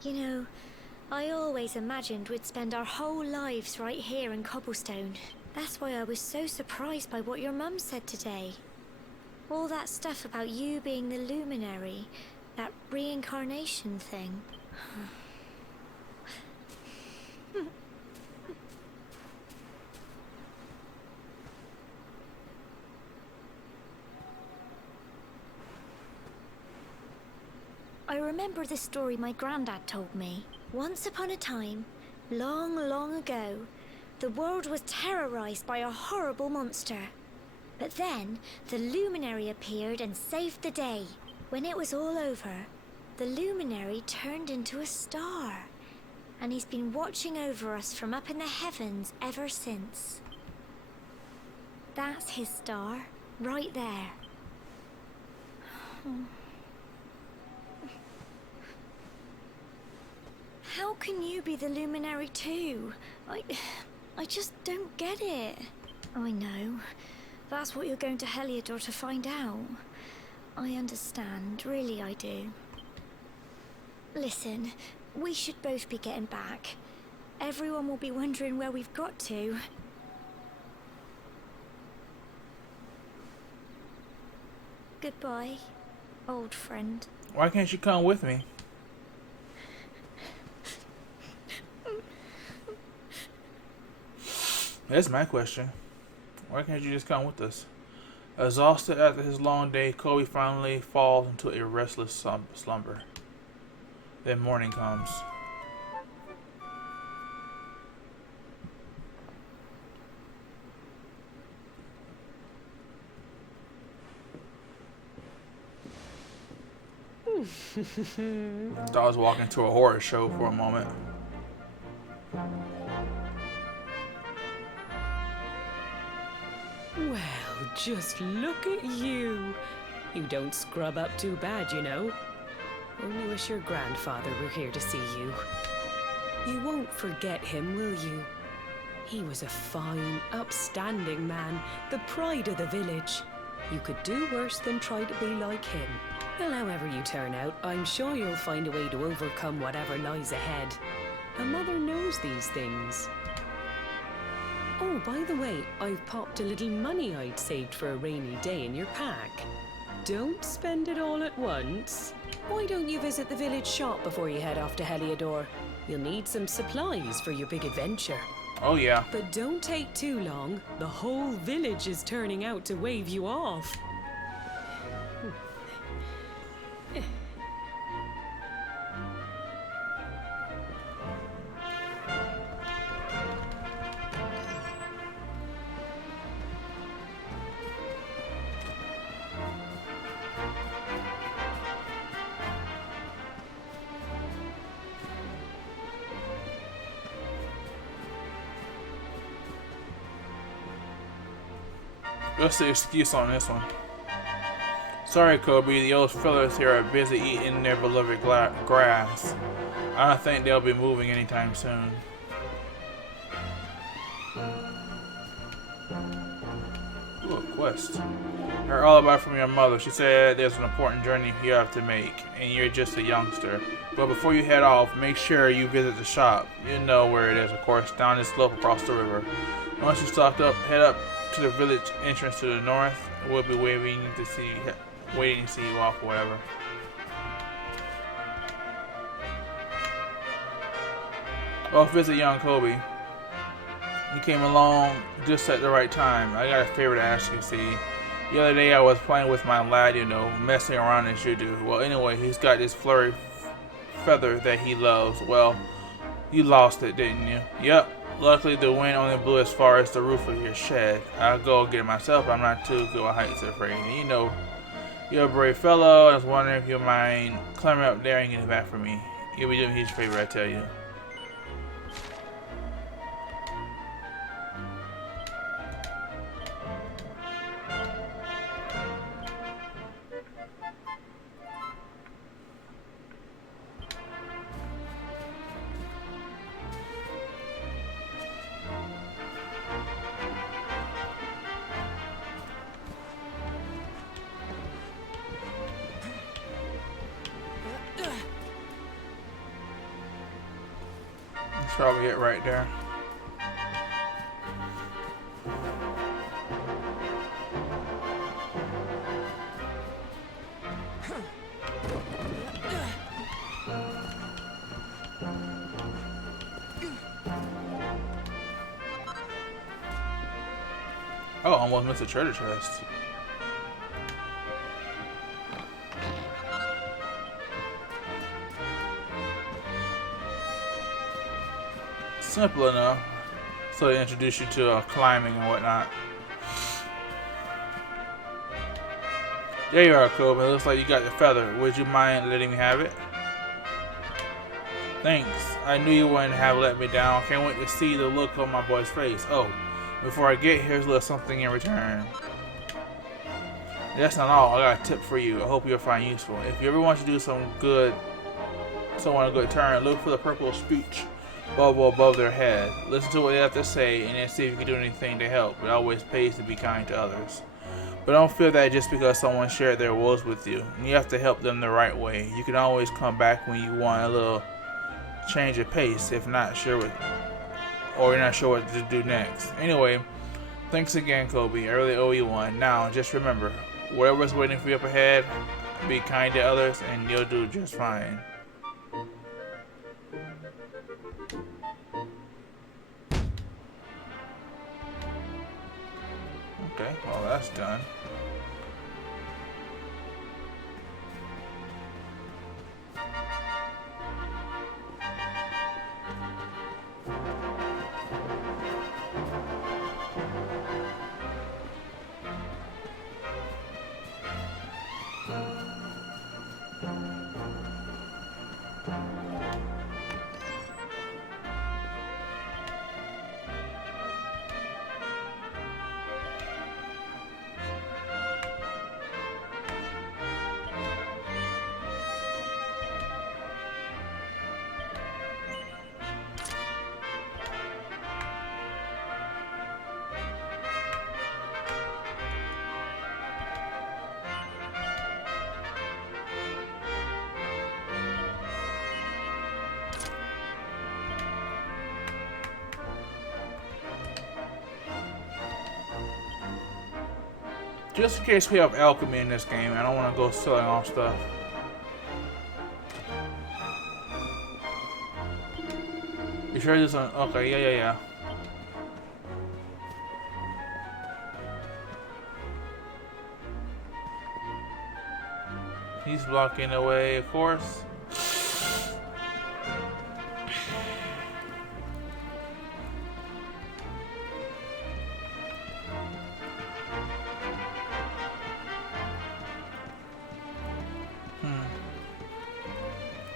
You know, I always imagined we'd spend our whole lives right here in Cobblestone. That's why I was so surprised by what your mum said today. All that stuff about you being the luminary, that reincarnation thing. I remember the story my granddad told me. Once upon a time, long, long ago, the world was terrorized by a horrible monster. But then, the luminary appeared and saved the day. When it was all over, the luminary turned into a star. And he's been watching over us from up in the heavens ever since. That's his star, right there. How can you be the luminary too? I just don't get it. I know. That's what you're going to Heliodor to find out. I understand, really I do. Listen, we should both be getting back. Everyone will be wondering where we've got to. Goodbye, old friend. Why can't you come with me? That's my question. Why can't you just come with us? Exhausted after his long day, Kobe finally falls into a restless slumber. Then morning comes. Thought I was walking to a horror show for a moment. Well, just look at you. You don't scrub up too bad, you know. Only wish your grandfather were here to see you. You won't forget him, will you? He was a fine, upstanding man, the pride of the village. You could do worse than try to be like him. Well, however you turn out, I'm sure you'll find a way to overcome whatever lies ahead. A mother knows these things. Oh, by the way, I've popped a little money I'd saved for a rainy day in your pack. Don't spend it all at once. Why don't you visit the village shop before you head off to Heliodor? You'll need some supplies for your big adventure. Oh yeah. But don't take too long. The whole village is turning out to wave you off. What's the excuse on this one? Sorry, Kobe. The old fellas here are busy eating their beloved grass. I don't think they'll be moving anytime soon. Ooh, a quest. Heard all about it from your mother. She said there's an important journey you have to make, and you're just a youngster. But before you head off, make sure you visit the shop. You know where it is, of course, down this slope across the river. Once you're stocked up, head up to the village entrance to the north. We'll be waiting to see you off or whatever. Well, visit young Kobe. You came along just at the right time. I got a favor to ask you, see. The other day I was playing with my lad, you know, messing around as you do. Well, anyway, he's got this flurry feather that he loves. Well, you lost it, didn't you? Yep. Luckily, the wind only blew as far as the roof of your shed. I'll go get it myself, but I'm not too good with heights, afraid. And you know, you're a brave fellow. I was wondering if you mind climbing up there and getting it back for me. You'll be doing me a huge favor, I tell you. That's probably it right there. Oh, I almost missed a treasure chest. Simple enough. So they introduce you to climbing and whatnot. There you are, Kobe. It looks like you got the feather. Would you mind letting me have it? Thanks. I knew you wouldn't have let me down. Can't wait to see the look on my boy's face. Oh, before I get here, here's a little something in return. That's not all. I got a tip for you. I hope you'll find useful. If you ever want to do someone a good turn, look for the purple speech bubble above their head. Listen to what they have to say and then see if you can do anything to help. It always pays to be kind to others. But don't feel that just because someone shared their woes with you. You have to help them the right way. You can always come back when you want a little change of pace if not sure what, or you're not sure what to do next. Anyway, thanks again, Kobe. I really owe you one. Now, just remember, whatever's waiting for you up ahead, be kind to others and you'll do just fine. Okay, well that's done. Just in case we have alchemy in this game, I don't want to go selling off stuff. You sure this one? Okay, yeah. He's blocking the way, of course.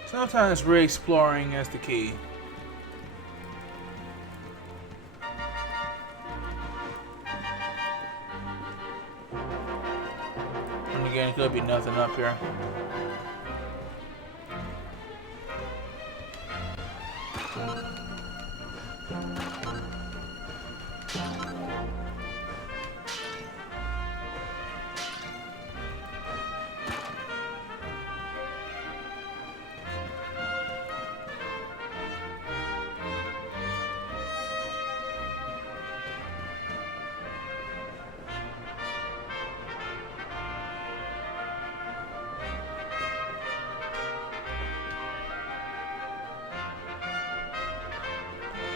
Sometimes re-exploring is the key. again, it could be nothing up here.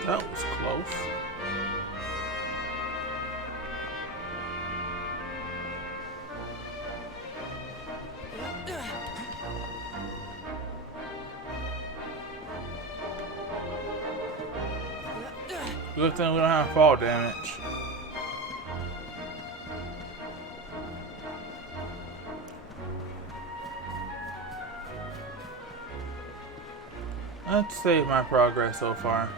That was close. Good thing we don't have fall damage. Let's save my progress so far.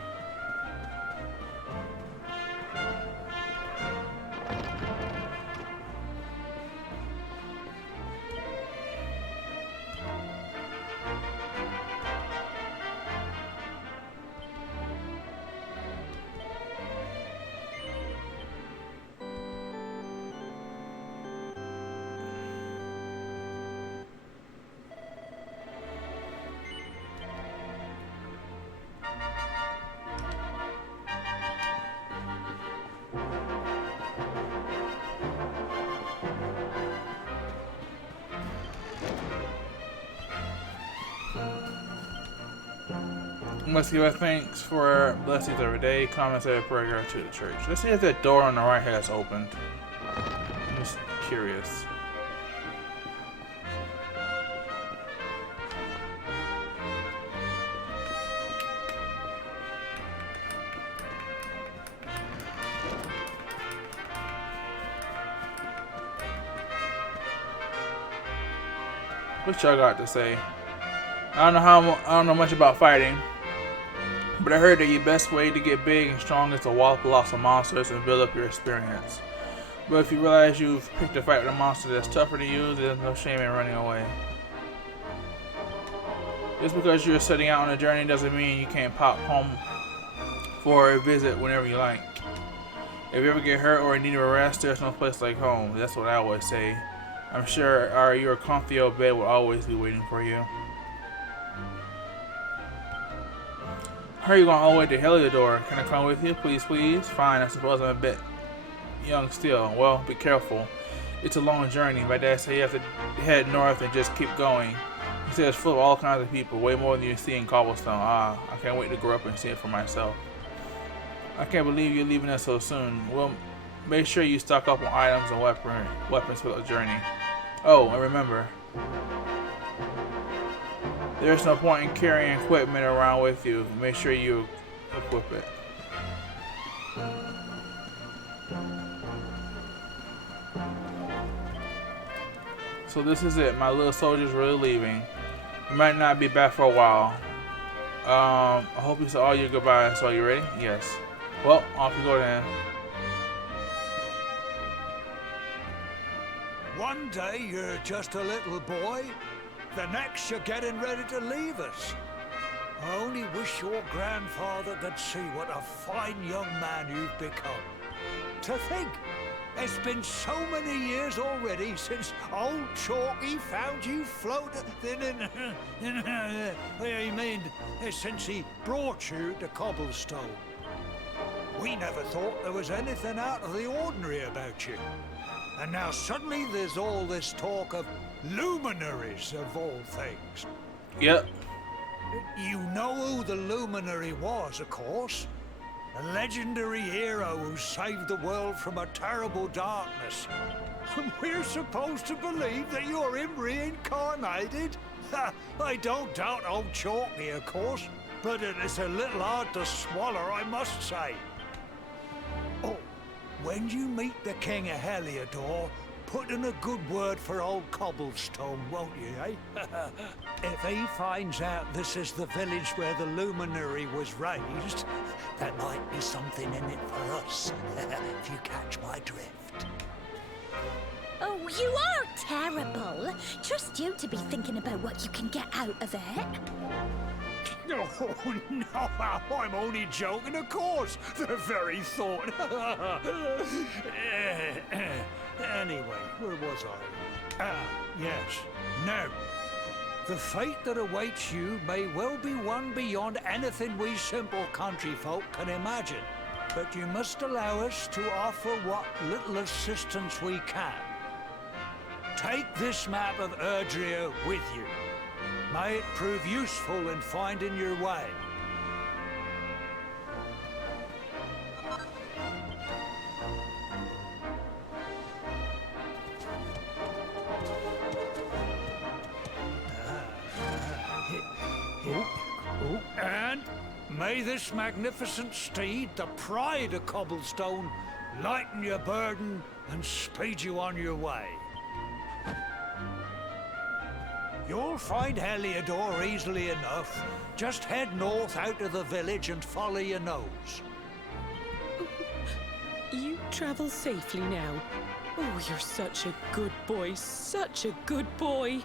Must give us thanks for blessings every day. Comments every prayer to the church. Let's see if that door on the right has opened. I'm just curious. What y'all got to say? I don't know much about fighting. But I heard that your best way to get big and strong is to walk with lots of monsters and build up your experience. But if you realize you've picked a fight with a monster that's tougher than you, there's no shame in running away. Just because you're setting out on a journey doesn't mean you can't pop home for a visit whenever you like. If you ever get hurt or in need of a rest, there's no place like home. That's what I always say. I'm sure your comfy old bed will always be waiting for you. How are you going all the way to Heliodor? Can I come with you? Please, please? Fine, I suppose I'm a bit young still. Well, be careful. It's a long journey. My dad said you have to head north and just keep going. He said it's full of all kinds of people, way more than you see in Cobblestone. I can't wait to grow up and see it for myself. I can't believe you're leaving us so soon. Well, make sure you stock up on items and weapons for the journey. Oh, and remember, there's no point in carrying equipment around with you. Make sure you equip it. So this is it. My little soldier's really leaving. You might not be back for a while. I hope you saw all your goodbyes. So are you ready? Yes. Well, off you go then. One day you're just a little boy. The next you're getting ready to leave us. I only wish your grandfather could see what a fine young man you've become. To think, it's been so many years already since old Chalky found you floating since he brought you to Cobblestone. We never thought there was anything out of the ordinary about you. And now suddenly there's all this talk of luminaries of all things. Yep. You know who the luminary was, of course. A legendary hero who saved the world from a terrible darkness. And we're supposed to believe that you're him reincarnated? I don't doubt old Chalky, of course, but it's a little hard to swallow, I must say. Oh, when you meet the King of Heliodor, put in a good word for old Cobblestone, won't you, eh? If he finds out this is the village where the luminary was raised, there might be something in it for us, if you catch my drift. Oh, you are terrible. Trust you to be thinking about what you can get out of it. Oh, no, I'm only joking, of course. The very thought. Anyway, where was I? Yes. Now, the fate that awaits you may well be one beyond anything we simple country folk can imagine. But you must allow us to offer what little assistance we can. Take this map of Erdrea with you. May it prove useful in finding your way. And may this magnificent steed, the pride of Cobblestone, lighten your burden and speed you on your way. You'll find Heliodor easily enough. Just head north out of the village and follow your nose. You travel safely now. Oh, you're such a good boy, such a good boy.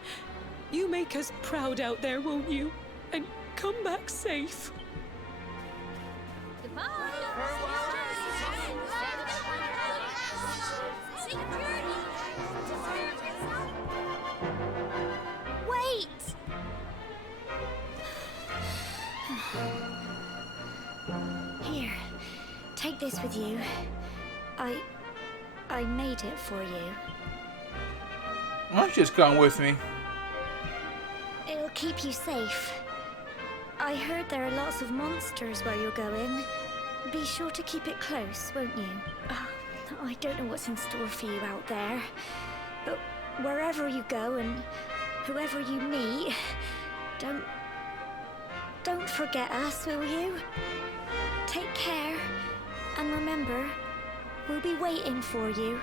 You make us proud out there, won't you? And come back safe. Goodbye. Wait! Here, take this with you. I made it for you. Why don't you just come with me? It'll keep you safe. I heard there are lots of monsters where you're going. Be sure to keep it close, won't you? Oh, I don't know what's in store for you out there. But wherever you go and whoever you meet, don't forget us, will you? Take care. And remember, we'll be waiting for you.